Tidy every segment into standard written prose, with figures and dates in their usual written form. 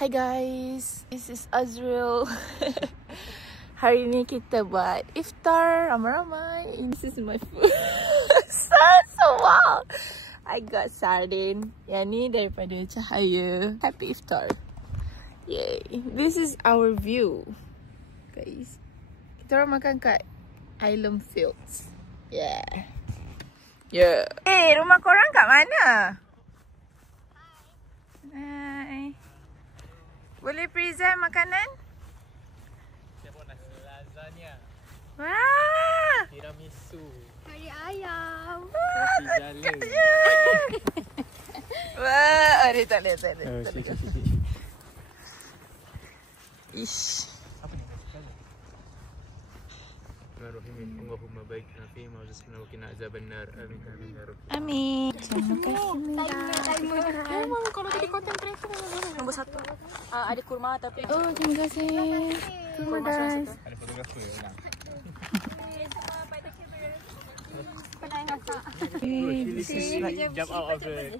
Hi guys, this is Azril. Hari ni kita buat iftar ramai-ramai. This is my food. So wow. I got sardine. Yang ni daripada Cahaya. Happy iftar. Yay. This is our view. Guys. Kita orang makan kat Island Fields. Yeah. Yeah. Hey, rumah korang kat mana? Hai. Boleh present makanan? Saya buat nasi lasagna. Wah. Tiramisu. Kari ayam. Kopi jala. Wah, ada tak ada. Ish. Apa ni? Bismillahirrahmanirrahim. Allahumma baik nafi ma rizqna wa qina azabannar. Amin amin ya rabb. Amin. Terima kasih. Memang kalau jadi content creator nombor 1. Ada kurma tapi Oh, terima kasih. Terima kasih. Ada fotografer yang. This is like Jump out of the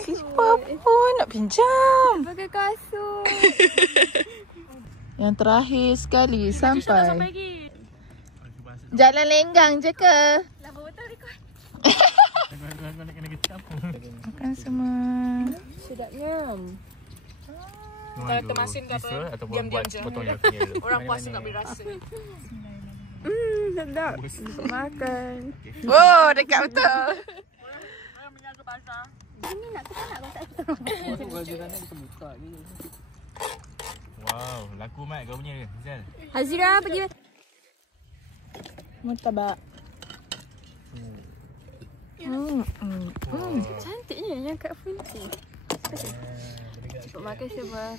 siapa pun nak pinjam. pakai kasut. Yang terakhir sekali sampai. Lagi. Jalan lenggang je ke? Lama betul record. Nak kena kecap. Makan semua. Sedapnya. Kalau termasin ke apa? Ataupun buat potong yang punya. Orang puasa tak boleh rasa. Sedap. Makan. Oh, dekat betul. Orang menjaga pasar. Ini nak ke tak nak tak tahu. Wow, laku mat kau punya Zal. Hazira pergi. Murtabak. Cantiknya yang kat Funti. Cepat makan semua.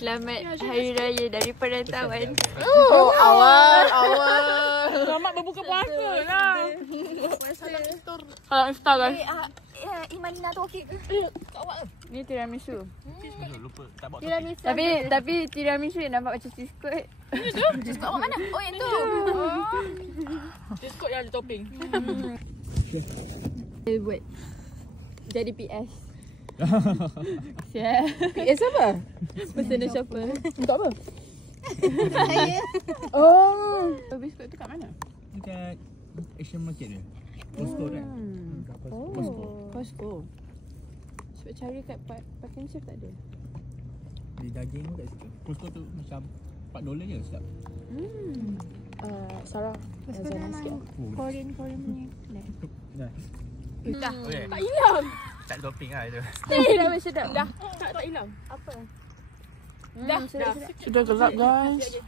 Selamat Hari Raya dari perantauan. Oh, awal. Selamat berbuka puasa lah. Salam iftar guys. Imanina tu okey ke? Ni tiramisu. Lupa tak bawa Tiramisu. Tapi tiramisu yang nampak macam cheese curd. Diskot awak mana? Oh yang tu. Cheese curd yang ada topping. Buat. Jadi PS. PS apa? Personal shopper. Untuk apa? Saya. Oh. Biskut tu kat mana? dekat Asian Market dia. Costco kan? Costco. Sebab cari kat Parking Chef tak ada. Beli daging kat situ. Costco tu macam $4 je sedap. Sarah. Jangan sikit. Korean punya. Dah. Dah. Okay. Tak hilang. Tak ada topping lah itu. Dah sedap. Dah. Tak hilang. Apa? Dah. Sudah gelap guys.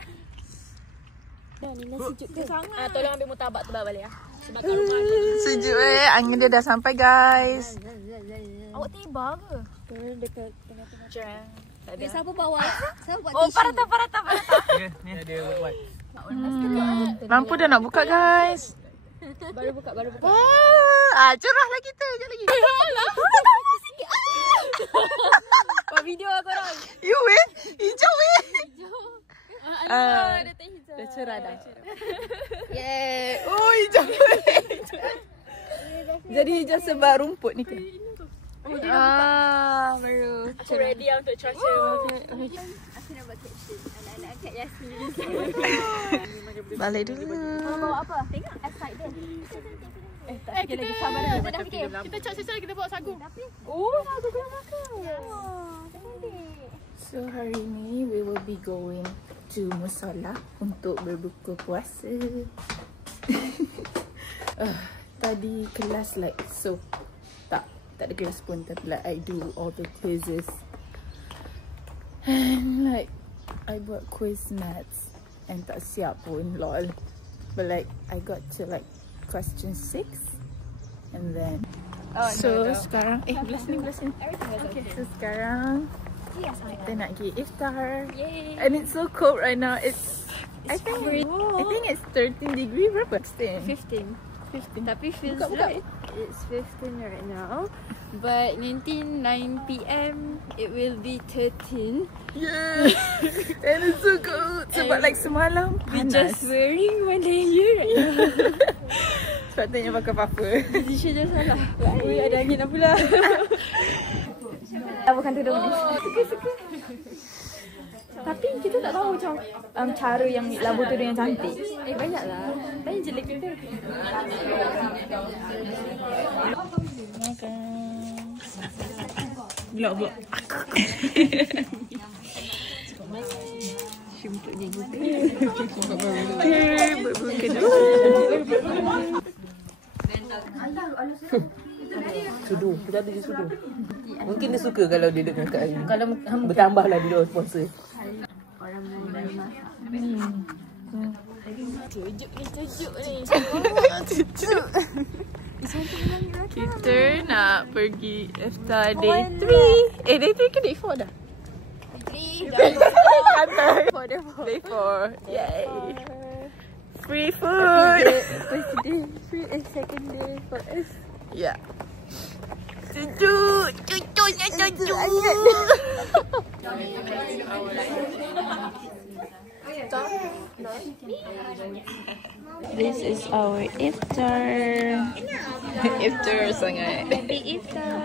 Dah ni nasi sejuk ke? Tolong ambil murtabak tu bawa balik ah. Sebab kat rumah Sejuk angin dia dah sampai guys. Awak tiba ke? Turun dekat tengah-tengah. Tak ada. Siapa bawa? Siapa buat Oh, tisu? parata. Okay, ni ada white. Lampu dah nak buka guys. Baru buka. Cerah lah kita. Sekejap lagi. Buat video lah korang. You win. Hijau win. Dah tak hijau. Dah cerah dah. Yeah. Oh, hijau. Jadi hijau sebab rumput ni ke? Baru. Aku ready untuk cuaca. Aku nak buat caption. Anak-anak kat Yasmin. Balik dulu. Bawa apa? Tengok aside dia. Tak fikir lagi sabar dulu. Dah fikir. Kita cak sisa kita bawa sagu. Oh, sagu kena makan. So hari ni we will be going to Musalla untuk berbuka puasa. Tadi kelas like so tak ada kelas pun, tapi like I do all the quizzes and like I buat quiz maths and tak siap pun lol, but like I got to like question 6 and then sekarang belas ni okay, so sekarang kita nak pergi iftar. Yay. And it's so cold right now. I think it's 13 degree berapa? 15. Tapi feels Buka. like it's 15 right now. But nanti 9 PM it will be 13. Yeah. And it's so cold. Sebab like semalam We panas. just wearing one layer right now. Sepatutnya pakai apa-apa. Decision je salah. Ui, ada angin pula. labuhkan tudung ni. Suka. Tapi kita tak tahu macam cara yang labuh tudung yang cantik. Banyak lah. Tanya jelek kita. Blok. Untuk dia juga. Sudu, kita ada je sudu. Mungkin dia suka kalau dia dekat kat air. Kalau bertambahlah dia sponsor. Orang Melayu masak. Cujuk ni. Kita nak pergi iftar day 3. Day 3 ke day 4 dah? Day 4. Yay. Free food. First day free and second day for us. Yeah. Cucu. This is our iftar. Iftar sangat. Happy iftar.